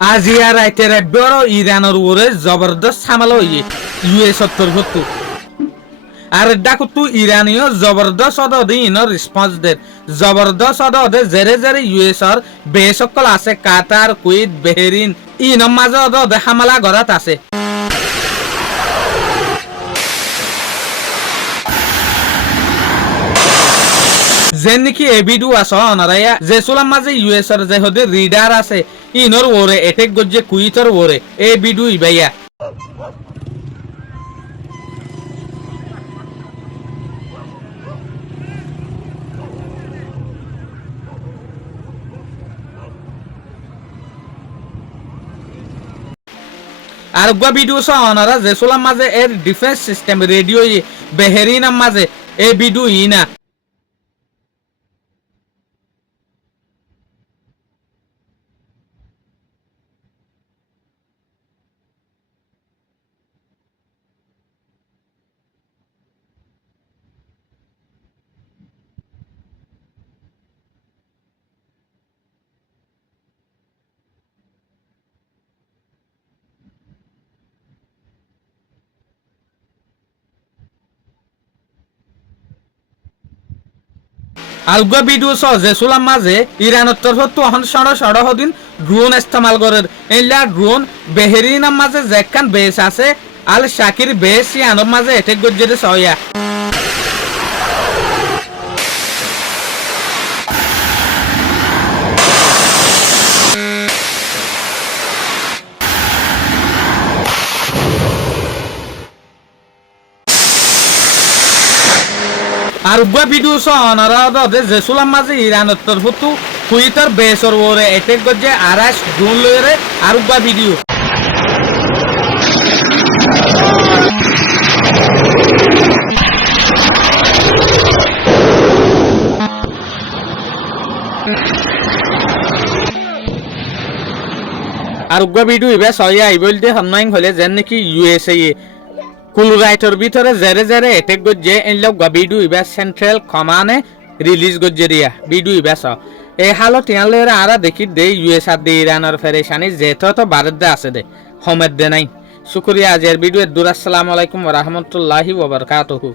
আজিয়া রাইতের বড় ইরানের ওরে জবরদস্ত হামলা হইয়ে ইউএস তরফতু আর ডাকুতু ইরানীয় জবরদস্ত অদে ইনর রেসপন্স দের জবরদস্ত অদে জেরে জেরে ইউএস এর বেসকল আছে কাতার কুয়েত বেহরিন ইনর মাঝে অদে হামলা গরাত আছে যেন নাকি এবিডু আছে অনারায়া জেসুলাম মাঝে ইউএস এর যে হদে রিডার আছে ইনর ওরে এটেক গজ্জে কুইতর ওরে এবিডু ইবাইয়া আর গা ভিডিও অনারা জেসুলাম মাঝে এর ডিফেন্স সিস্টেম রেডিও বেহেরিনাম মাঝে এবিডু ইনা আলগা ভিডিও জেসুলাম মাঝে ইরানের তরফ তখন সড় হদিন ড্রোন ইস্তেমাল করের এইলা ড্রোন বেহেরিনার মাঝে যেখান বেস আছে আল শাকির বেস ইয়ানোর মাঝে এটেক গজ্জেরে সয়া আর উবা ভিডিও অনারা দে জেসুলাম মাঝে ইরানের তরফতু কুইতর বেসর ওরে এটেক গজ্জে আরাস ড্রোন লয়েরে আর উবা ভিডিও আর উবা ভিডিও ইবে সয়া আইবল দে হন্নাইং হলে যেন নাকি ইউএসএ কুলরাইটর ভিতরে জেরে জেরে এটেক গজ্জে এনলক ভিডিও ইবা সেন্ট্রাল কমানে রিলিজ গজ্জেরিয়া ভিডিও ইবা স এই হালত ইয়ালের আরা দেখি দে ইউএস আর দে ইরানের ফেরেশানি যেত তো ভারত দে আছে দে হমেদ দে নাই শুকরিয়া আজের ভিডিও দূর আসসালামু আলাইকুম ওয়া রাহমাতুল্লাহি ওয়া বারাকাতুহু।